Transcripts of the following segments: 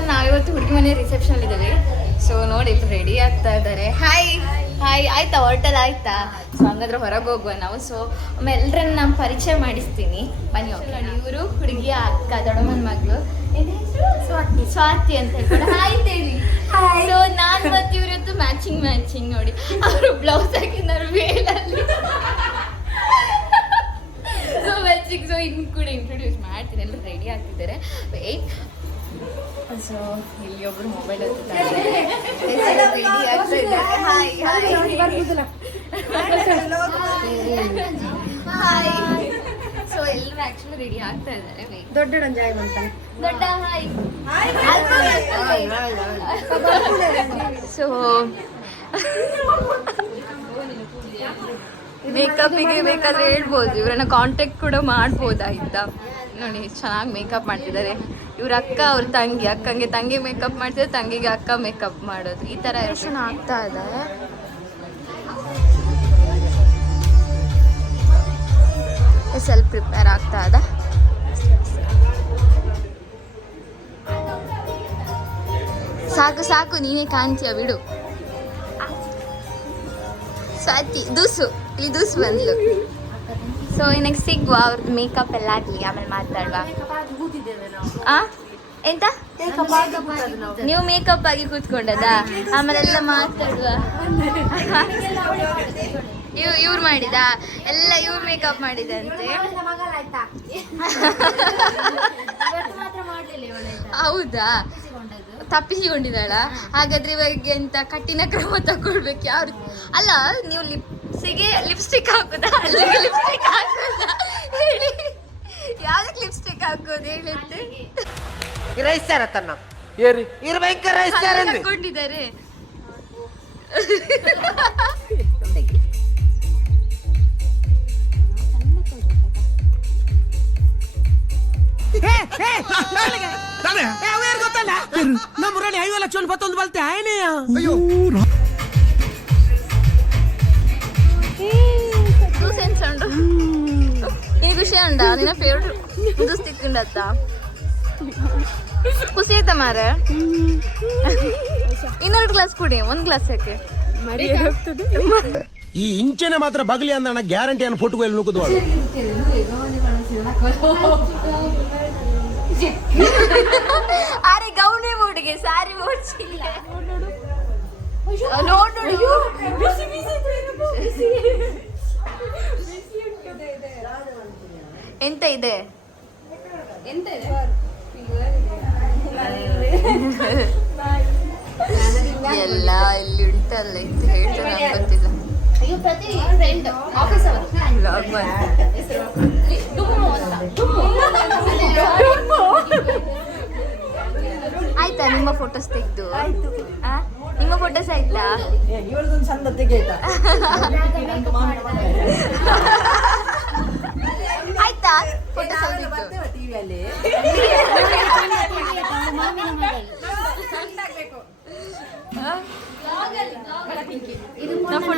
Reception ನಾವಿವತ್ತು ಹುಡುಗಿ ಮನೆ ರಿಸೆಪ್ಷನ್ ಇದ್ದೀವಿ. ಸೊ ನೋಡಿ ರೆಡಿ ಆಗ್ತಾ ಇದ್ದಾರೆ. ಹಾಯ್ ಹಾಯ್ ಆಯ್ತಾ ಹೋಟೆಲ್ ಆಯ್ತಾ? ಸೊ ಹಂಗಾದ್ರೆ ಹೊರಗೆ ಹೋಗುವ ನಾವು. ಸೊ ಎಲ್ಲರನ್ನ ನಾನು ಪರಿಚಯ ಮಾಡಿಸ್ತೀನಿ ಬನ್ನಿ. ಓಕೆ ಇವರು ಹುಡುಗಿಯ ಅಕ್ಕ ದೊಡ್ಡಮ್ಮನ ಮಗಳು ಸ್ವಾತಿ ಅಂತ ಹೇಳ್ಕೊಂಡು ಹಾಯ್ ಹೇಳಿ. ಸೊ ನಾನು ಮತ್ತು ಇವರದ್ದು ಮ್ಯಾಚಿಂಗ್ ನೋಡಿ. ಅವರು ಬ್ಲೌಸ್ ಹಾಕಿದ್ದಾರೆ ವೇಲಲ್ಲಿ. So matching. ಸೊ ಇನ್ನು ಕೂಡ ಇಂಟ್ರೊಡ್ಯೂಸ್ ಮಾಡ್ತೀನಿ. ಎಲ್ಲರೂ ರೆಡಿ ಆಗ್ತಿದ್ದಾರೆ. ವೇಟ್. ಸೊ ಇಲ್ಲಿ ಒಬ್ರು ಮೊಬೈಲ್ ಹಾಯ್. ಸೊ ಎಲ್ಲರೂ ಆಕ್ಚುಲಿ ರೆಡಿ ಆಗ್ತಾ ಇದ್ದಾರೆ. ದೊಡ್ಡ ಹಾಯ್. ಸೊ ಮೇಕಪ್ಪಿಗೆ ಬೇಕಾದ್ರೆ ಹೇಳ್ಬೋದು, ಇವರನ್ನ ಕಾಂಟ್ಯಾಕ್ಟ್ ಕೂಡ ಮಾಡ್ಬೋದಾಯ್ತಾ. ನೋಡಿ ಚೆನ್ನಾಗಿ ಮೇಕಪ್ ಮಾಡ್ತಿದ್ದಾರೆ. ಇವ್ರ ಅಕ್ಕ ಅವ್ರ ತಂಗಿ, ಅಕ್ಕಂಗೆ ತಂಗಿ ಮೇಕಪ್ ಮಾಡ್ತಿದ್ದಾರೆ, ತಂಗಿಗೆ ಅಕ್ಕ ಮೇಕಪ್ ಮಾಡೋದು. ಈ ಥರ ಎಷ್ಟು ಆಗ್ತಾ ಇದೆ. ಸ್ವಲ್ಪ ಪ್ರಿಪೇರ್ ಆಗ್ತಾ ಇದೆ. ಸಾಕು ಸಾಕು ನೀನೇ ಕಾಣ್ತೀಯ ಬಿಡು. ಸ್ವಾತಿ ದೂಸು ಇಲ್ಲಿ ದೂಸು ಬಂದ್ಲು. ಸೊ ನೆಕ್ಸ್ಟ್ ಸಿಗುವ, ಅವ್ರದ್ದು ಮೇಕಪ್ ಎಲ್ಲ ಆಗಲಿ, ಆಮೇಲೆ ಮಾತಾಡುವ. ಎಂತ ನೀವು ಮೇಕಪ್ ಆಗಿ ಕೂತ್ಕೊಂಡದ? ಆಮೇಲೆ ಎಲ್ಲ ಮಾತಾಡುವ. ಇವ್ರು ಮಾಡಿದ ಎಲ್ಲ, ಇವ್ರು ಮೇಕಪ್ ಮಾಡಿದಂತೆ. ಹೌದಾ? ತಪ್ಪಿಸಿಕೊಂಡಿದ್ದಾಳ? ಹಾಗಾದ್ರೆ ಇವಾಗ ಎಂತ ಕಠಿಣ ಕ್ರಮ ತಗೊಳ್ಬೇಕು. ಯಾರು ಅಲ್ಲ, ನೀವು ಲಿಪ್ಸ್ಟಿಕ್ ಹಾಕುದಾ? ಅಲ್ಲಿಗೆ ಲಿಪ್ಸ್ಟಿಕ್ ಹಾಕುದಾ ಹೇಳಿ? ಯಾವ್ದಕ್ಕೆ ಲಿಪ್ಸ್ಟಿಕ್ ಹಾಕೋದು ಹೇಳಿದ್ದೆ? ಹಾಕೊಂಡಿದ್ದಾರೆ. ನಮ್ಮೂರಲ್ಲಿ 5 ಲಕ್ಷ 21 ಬಲ್ತೆ ಆಯ್ನೆಯ. ನೀನು ಖುಷಿ ಉಂಟಾ? ನಿನ್ನ ಫೇವ್ರೆಟ್ ದುಸ್ತಿಕ್ಕಿಂಡತ್ತ ಖುಷಿ ಆಯ್ತಾ ಮಾರೆ? ಇನ್ನೆರಡು ಗ್ಲಾಸ್ ಕುಡಿ, ಒಂದು ಗ್ಲಾಸ್ ಯಾಕೆ? ಈ ಇಂಚನೆ ಮಾತ್ರ ಬಗಲಿ ಅಂದಣ್ಣ ಗ್ಯಾರಂಟಿ ಅನ್ನು ಫೋಟೋ ಎಲ್ಲಿ ನುಗ್ಗುದು. ಅರೆ ಗೌನಿ ಮೂಡಿಗೆ ಸಾರಿ ಮೂಡ್ಸಿಲ್ಲ. ನೋಡು ಎಂತ ಇದೆ? ಎಲ್ಲ ಇಲ್ಲಿ ಉಂಟಲ್ಲ ಅಂತ ಹೇಳ್ತಾರೆ, ನಂಗೆ ಗೊತ್ತಿಲ್ಲ. ಆಯ್ತಾ ನಿಮ್ಮ ಫೋಟೋಸ್ ತೆಗ್ದು? ನಿಮ್ಮ ಫೋಟೋಸ್ ಆಯ್ತಾ? ಆಯ್ತಾ ಫೋಟೋಸ್ ಟಿವಿಯಲ್ಲಿ?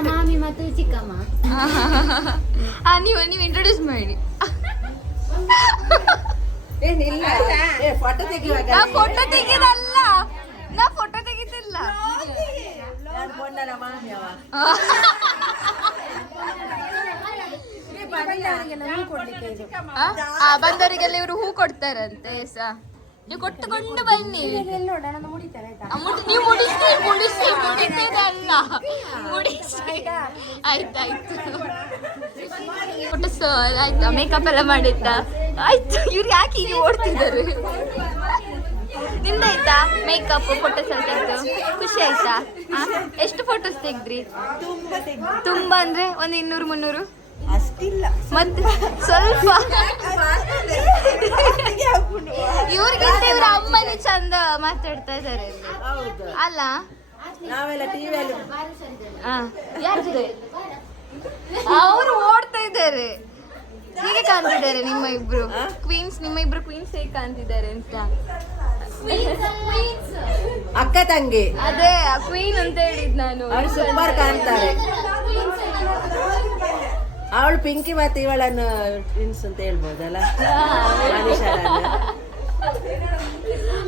ಮಾಮಿ ಮತ್ತು ಚಿಕ್ಕಮ್ಮ. ನೀವು ಇಂಟ್ರೊಡ್ಯೂಸ್ ಮಾಡಿ. ಫೋಟೋ ತೆಗಿದಲ್ಲ, ನಾ ಫೋಟೋ ತೆಗಿತಿಲ್ಲ. ಬಂದವರಿಗೆಲ್ಲ ಇವರು ಹೂ ಕೊಡ್ತಾರಂತೆ. ನೀವು ಕೊಟ್ಟುಕೊಂಡು ಬನ್ನಿ. ನೀವು ಮುಡಿಸಿ ಆಯ್ತಾಯ್ತು. ಫೋಟೋಸ್ ಆಯ್ತಾ? ಮೇಕಪ್ ಎಲ್ಲ ಮಾಡಿದ್ದ ಆಯ್ತು. ಇವ್ರು ಯಾಕೆ ಹೀಗೆ ಓಡ್ತಿದ್ದಾರೆ? ನಿಮ್ದಾಯ್ತಾ ಮೇಕಪ್ ಫೋಟೋಸ್ ಎಲ್ಲ ತೆಗೆದು? ಖುಷಿ ಆಯ್ತಾ? ಎಷ್ಟು ಫೋಟೋಸ್ ತೆಗ್ದ್ರಿ? ತುಂಬಾ ಅಂದ್ರೆ ಒಂದು 200-300 ಅಷ್ಟಿಲ್ಲ, ಮತ್ತೆ ಸ್ವಲ್ಪ. ಇವ್ರಿಗಿಂತ ಇವ್ರ ಅಮ್ಮನೇ ಚಂದ ಮಾತಾಡ್ತಾ ಇದ್ದಾರೆ ಅಲ್ಲ? ನಾವೆಲ್ಲ ಟಿವಿಯಲ್ಲಿ ಯಾರಿದೆ? ಅವರು ಓಡ್ತಾ ಇದ್ದಾರೆ. ಹೇಗೆ ಕಾಣ್ತಿದ್ದಾರೆ ನಿಮ್ಮ ಇಬ್ರು ಕ್ವೀನ್ಸ್? ನಿಮ್ಮ ಇಬ್ರು ಕ್ವೀನ್ಸ್ ಹೇಗೆ ಕಾಣ್ತಿದ್ದಾರೆ ಅಂತ? ಅಕ್ಕ ತಂಗಿ. ಅದೇ ಕ್ವೀನ್ ಅಂತ ಹೇಳಿದ್ ನಾನು. ಅವ್ರು ಸೂಪರ್ ಕಾಣ್ತಾರೆ. ಅವಳು ಪಿಂಕಿ ಮತ್ತೆ ಇವಳನ್ನು ಟ್ವಿನ್ಸ್ ಅಂತ ಹೇಳ್ಬೋದಲ್ಲ.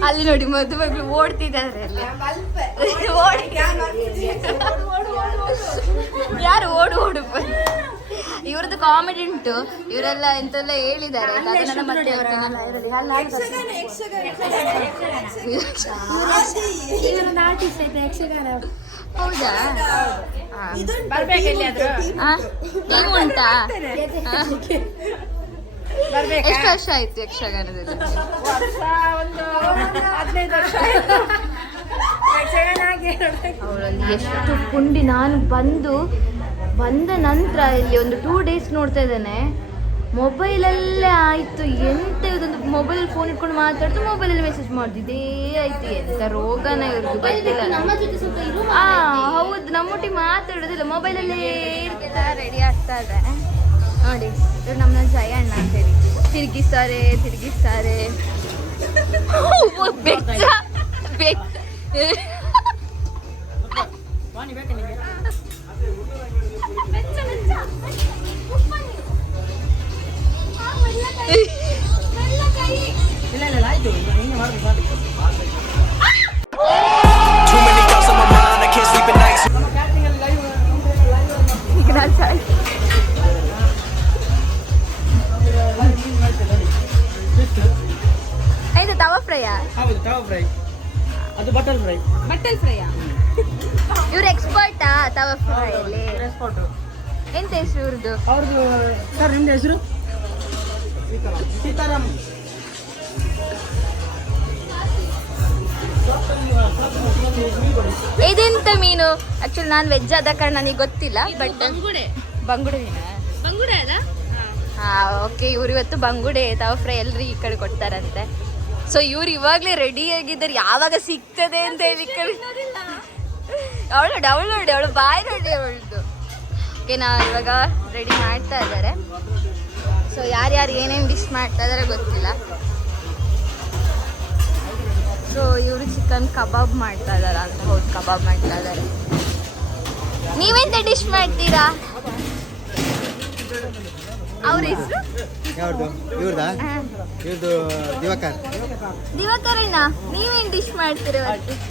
ಅಲ್ಲಿ ನೋಡಿ ಮದುವೆಗಳು ಓಡ್ತಿದ್ದಾರೆ ಅಲ್ಲಿ ಓಡಿ ಯಾರು ಓಡು ಓಡು ಇವ್ರದ್ದು ಕಾಮಿಡಿ ಉಂಟು. ಇವರೆಲ್ಲ ಎಂತೆಲ್ಲ ಹೇಳಿದ್ದಾರೆ. ಅದನ್ನೆಲ್ಲ ಮತ್ತೆ ಹೇಳ್ತೀನಲ್ಲ, ಇರಲಿ. ಹೌದಾ? ನೀವು ಉಂಟಾ? ಎಷ್ಟು ವರ್ಷ ಆಯ್ತು ಯಕ್ಷಗಾನದಲ್ಲಿ? ಅವಳಲ್ಲಿ ಎಷ್ಟು ಪುಂಡಿ. ನಾನು ಬಂದ ನಂತರ ಇಲ್ಲಿ ಒಂದು 2 days ನೋಡ್ತಾ ಇದ್ದೇನೆ. ಮೊಬೈಲಲ್ಲೇ ಆಯಿತು. ಎಂತ ಇದೊಂದು ಮೊಬೈಲಲ್ಲಿ ಫೋನ್ ಇಟ್ಕೊಂಡು ಮಾತಾಡ್ತು, ಮೊಬೈಲಲ್ಲಿ ಮೆಸೇಜ್ ಮಾಡ್ದು. ಇದೇ ಆಯ್ತು. ಎಂತ ರೋಗನ ಇವ್ರದ್ದು ಗೊತ್ತಿಲ್ಲ. ಹೌದು, ನಮ್ಮೊಟ್ಟಿಗೆ ಮಾತಾಡೋದಿಲ್ಲ, ಮೊಬೈಲಲ್ಲೇ ಇರ್ತಾ ರೆಡಿ ಆಗ್ತಾ ಇದೆ. ನೋಡಿ ಇವ್ರು ನಮ್ಮನ್ನ ಜಯಣ್ಣ ಅಂತೇಳಿ ತಿರುಗಿಸ್ತಾರೆ. ತವಾ ಫ್ರೈಯಾ? ಹೌದು, ತವಾ ಫ್ರೈ. ಅದು ಬಟಲ್ ಫ್ರೈ. ಇವ್ರು ಎಕ್ಸ್ಪರ್ಟಾ ತವಾ ಫ್ರೈ ಅಲ್ಲಿ? ಎಂತ ಹೆಸರು ಇವ್ರದ್ದು? ಅವ್ರದ್ದು ಸರ್, ನಿಮ್ದು ಹೆಸರು? ಸೀತಾರಾಮ್. ಇದೆಂತ ಮೀನು? ಆಕ್ಚುಲಿ ನಾನು ವೆಜ್ ಆದ ಕಾರಣ ನನಗೆ ಗೊತ್ತಿಲ್ಲ. ಬಟ್ ಬಂಗುಡೆ ಮೀನಾ? ಬಂಗುಡೆ ಅಲ್ಲ? ಓಕೆ. ಇವ್ರು ಇವತ್ತು ಬಂಗುಡೆ ತವಾ ಫ್ರೈ ಎಲ್ರಿ ಈ ಕಡೆ ಕೊಡ್ತಾರಂತೆ. ಸೊ ಇವ್ರು ಇವಾಗಲೇ ರೆಡಿ ಆಗಿದ್ದಾರೆ, ಯಾವಾಗ ಸಿಗ್ತದೆ ಅಂತ ಹೇಳಿ. ಅವಳು ಬಾಯ್ ನೋಡಿ ಅವಳದು. ಓಕೆ, ನಾವು ಇವಾಗ ರೆಡಿ ಮಾಡ್ತಾ ಇದ್ದಾರೆ. ಸೊ ಯಾರ್ಯಾರು ಏನೇನು ಡಿಶ್ ಮಾಡ್ತಾ ಇದ್ದಾರೆ ಗೊತ್ತಿಲ್ಲ. ಸೊ ಇವರು ಚಿಕನ್ ಕಬಾಬ್ ಮಾಡ್ತಾ ಇದ್ದಾರೆ ಅಂತ. ಹೌದು, ಕಬಾಬ್ ಮಾಡ್ತಾ ಇದ್ದಾರೆ. ನೀವೆಂತ ಡಿಶ್ ಮಾಡ್ತೀರಾ? ಅವ್ರ ಹೆಸರು ಯಾವ್ದು? ಇವ್ರದಾ? ಇವ್ರದ್ದು ದಿವಾಕರಣ್ಣ. ನೀವೇನ್ ಡಿಶ್ ಮಾಡ್ತೀರ?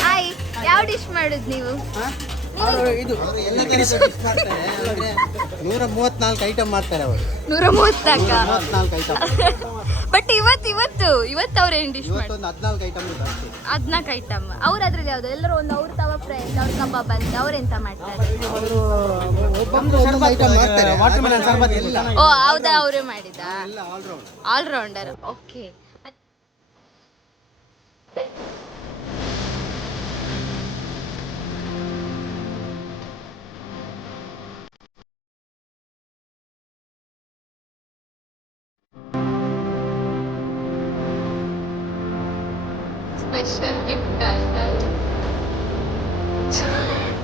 ಹಾಯ್, ಯಾವ ಡಿಶ್ ಮಾಡುದು ನೀವು? ಇದು ಎಲ್ಲ ಡಿಶ್ ಮಾಡ್ತಾರೆ. 134 ಐಟಮ್ ಮಾಡ್ತಾರೆ ಅವರು. 134 ಐಟಮ್. ಬಟ್ ಇವತ್ತು ಅವ್ರೇನ್ ಡಿಶ್ ಮಾಡ್ತಾರೆ? 14 ಐಟಮ್. 14 ಐಟಮ್. ಅವ್ರ ಅದ್ರಲ್ಲಿ ಯಾವ್ದು? ಎಲ್ಲರೂ ಒಂದು ಅವ್ರ ತವಾ ಫ್ರೈ, ಅವ್ರ ಕಬಾಬ್ ಅಂತ ಅವ್ರೆಂತ ಮಾಡ್ತಾರೆ? ಐಟಮ್ ಮಾಡ್ತಾರೆ. ವಾಟರ್ ಮೆಲನ್ ಸರ್ಬತ್ ಎಲ್ಲ. ಓ ಹೌದಾ, ಅವರೇ ಮಾಡಿದ? ಆಲ್ರೌಂಡರ್. ಓಕೆ. ಸ್ಪೆಷಲ್ ಗಿಫ್ಟ್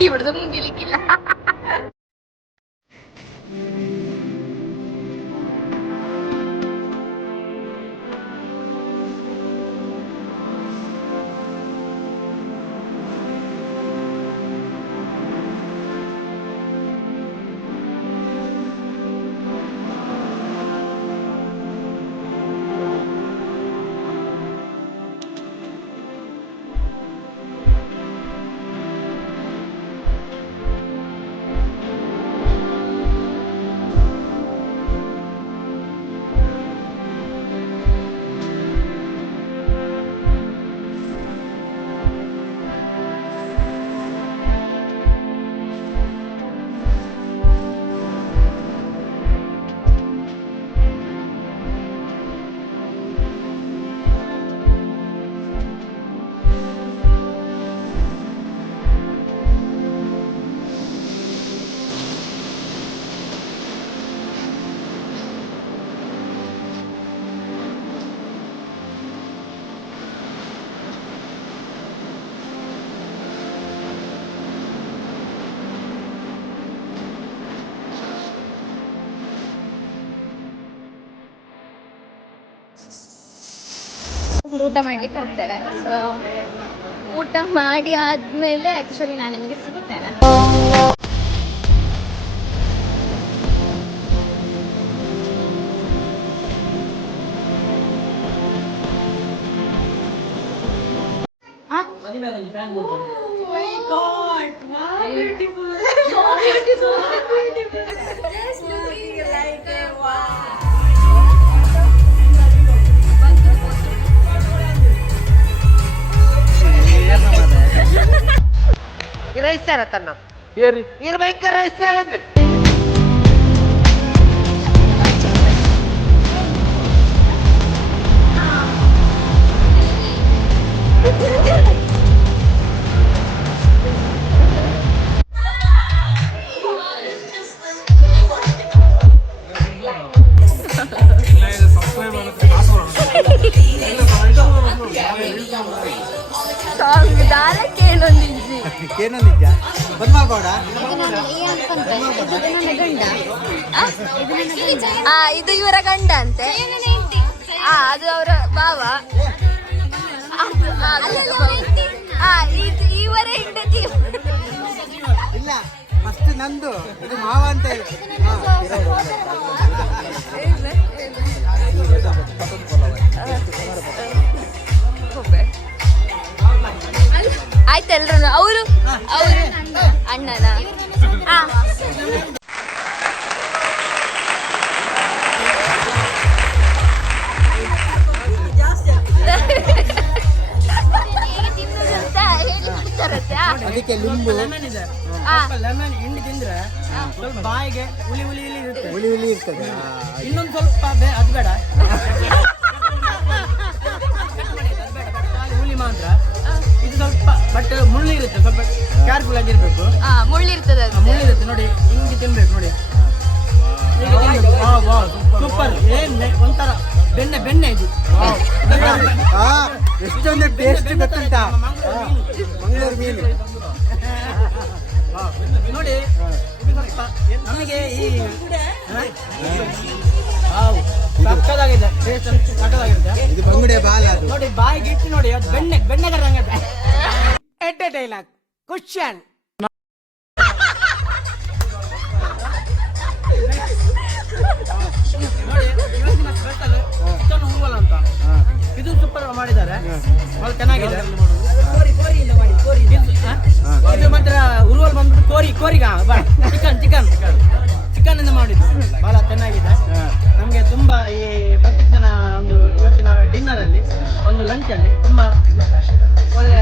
ಇವ್ರದ್ದು ಮುಗಿಲಿಕ್ಕಿಲ್ಲ. ಊಟ ಮಾಡ್ಲಿಕ್ಕೆ ಹೋಗ್ತೇವೆ. ಸೊ ಊಟ ಮಾಡಿ ಆದ್ಮೇಲೆ ಆಕ್ಚುಲಿ ನಾನು ನಿಮಗೆ ಸಿಗ್ತೇನೆ. ಸಾಂಗ್ ದಾರಕ್ಕೆ ಏನೊಂದಿಜ್ಜಿ ಏನೋ ನಿಜ ಬಂದ್ ಮಾಡ್ಬೋಡ ಇದು ಇವರ ಗಂಡ ಅಂತೆ ಅದು ಅವರ ಭಾವ ಇದು ಇವರ ಹೆಂಡತಿ ಇಲ್ಲ ಫಸ್ಟ್ ನಂದು ಇದು ಮಾವ ಅಂತ ಹೇಳಿ ಆಯ್ತು ಎಲ್ರು ಅವರು ಅಣ್ಣನ ಅದಕ್ಕೆ ಲಿಂಬು ಲೆಮನ್ ಹಿಂಡಿ ತಿಂದ್ರೆ ಸ್ವಲ್ಪ ಬಾಯಿಗೆ ಹುಳಿ ಹುಳಿ ಇರುತ್ತೆ. ಹುಳಿ ಹುಳಿ ಇರ್ತದೆ ಇನ್ನೊಂದು ಸ್ವಲ್ಪ ಅದು ಬೇಡ ಹುಳಿ ಮಾತ್ರ ಇದು ಸ್ವಲ್ಪ ಬಟ್ ಮುಳ್ಳು ಇರುತ್ತೆ, ಸ್ವಲ್ಪ ಕೇರ್ಫುಲ್ ಆಗಿರ್ಬೇಕು. ಮುಳ್ಳಿರ್ತದೆ ಮುಳ್ಳಿರುತ್ತೆ ನೋಡಿ, ಹಿಂಗೆ ತಿನ್ಬೇಕು ನೋಡಿ. ಸೂಪರ್, ಏನ್ ಒಂಥರ ಬೆಣ್ಣೆ ಬೆಣ್ಣೆ ಇದು. ಎಷ್ಟೊಂದು ಟೇಸ್ಟ್ ಗೊತ್ತುಂಟಾ ಮಂಗಳೂರು ಮೀನು ನೋಡಿ. ಇದು ಸ್ವಲ್ಪ ನಮಗೆ ಈ ಸಕ್ಕದಾಗಿದೆ, ಟೇಸ್ಟ್ ಸಕ್ಕದಾಗಿದೆ. ಇದು ಬಂಗುಡೆ ಬಾಲ ಅದು ನೋಡಿ, ಬಾಯಿಗೆ ಇಟ್ಟು ನೋಡಿ, ಅದು ಬೆಣ್ಣೆ ಬೆಣ್ಣೆ ತರಂಗತ್ತೆ. ಎಡ್ಡೆ ಡೈಲಾಗ್ ಕ್ವಶನ್ ನೋಡಿ, ಇವತ್ತಿನ ಸ್ಪೆಷಲ್ ಚಿಕನ್ ಉರುವಲ್ ಅಂತ. ಇದು ಸೂಪರ್ ಮಾಡಿದ್ದಾರೆ, ಬಹಳ ಚೆನ್ನಾಗಿದೆ. ಇದು ಮಾತ್ರ ಉರುವಲ್ ಬಂದ್ಬಿಟ್ಟು ಕೋರಿಗ ಚಿಕನ್ ಇಂದ ಮಾಡಿದ್ದು, ಬಹಳ ಚೆನ್ನಾಗಿದೆ. ನಮಗೆ ತುಂಬಾ ಈ ಪ್ರತಿದಿನ ಒಂದು ಇವತ್ತಿನ ಡಿನ್ನರ್ ಅಲ್ಲಿ ಒಂದು ಲಂಚ್ ಅಲ್ಲಿ ತುಂಬಾ ಒಳ್ಳೆ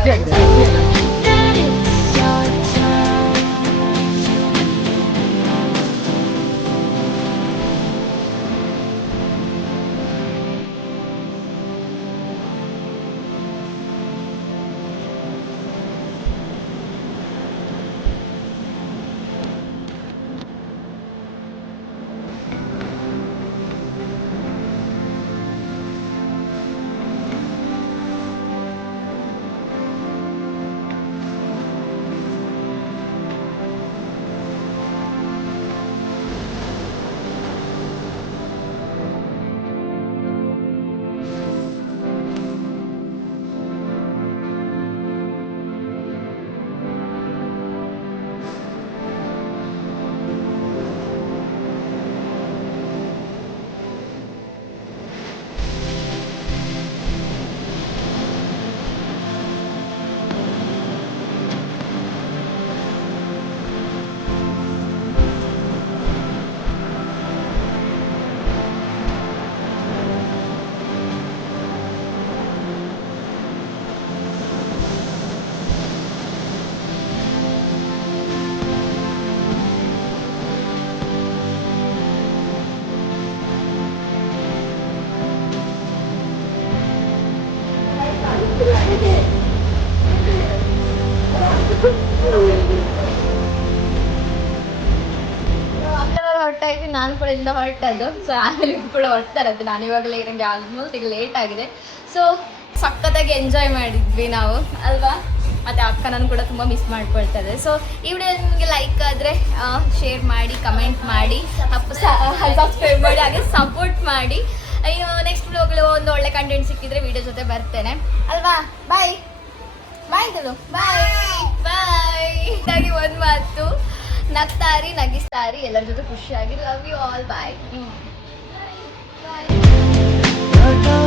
ಹೊರಟಾಯ್ತು, ನಾನು ಕೂಡ ಇಂದ ಹೊರಟದ್ದು. ಸೊ ಆಮೇಲೆ ಕೂಡ ಹೊರಡ್ತಾರದ್ದು. ನಾನು ಇವಾಗಲೇ ನನಗೆ ಆಲ್ಮೋಸ್ಟ್ ಈಗ ಲೇಟ್ ಆಗಿದೆ. ಸೊ ಸಖತ್ತಾಗಿ ಎಂಜಾಯ್ ಮಾಡಿದ್ವಿ ನಾವು ಅಲ್ವಾ. ಮತ್ತು ಅಕ್ಕನನ್ನು ಕೂಡ ತುಂಬ ಮಿಸ್ ಮಾಡ್ಕೊಳ್ತಾರೆ. ಸೊ ಈ ವಿಡಿಯೋ ನಿಮಗೆ ಲೈಕ್ ಆದರೆ ಶೇರ್ ಮಾಡಿ, ಕಮೆಂಟ್ ಮಾಡಿ, ಸಬ್ಸ್ಕ್ರೈಬ್ ಮಾಡಿ, ಹಾಗೆ ಸಪೋರ್ಟ್ ಮಾಡಿ. ಅಯ್ಯೋ, ನೆಕ್ಸ್ಟ್ ವ್ಲಾಗಲ್ಲಿ ಒಂದು ಒಳ್ಳೆ ಕಂಟೆಂಟ್ ಸಿಕ್ಕಿದ್ರೆ ವಿಡಿಯೋ ಜೊತೆ ಬರ್ತೇನೆ ಅಲ್ವಾ. ಬಾಯ್ ಬಾಯ್ ತಲು ಬಾಯ್ ಬಾಯ್. ಹಾಗೆ ಒಂದು ಮಾತು, ನಗ್ತಾರಿ, ನಗಿಸ್ತಾರಿ, ಎಲ್ಲರ ಜೊತೆ ಖುಷಿಯಾಗಿ. Love you all. Bye bye.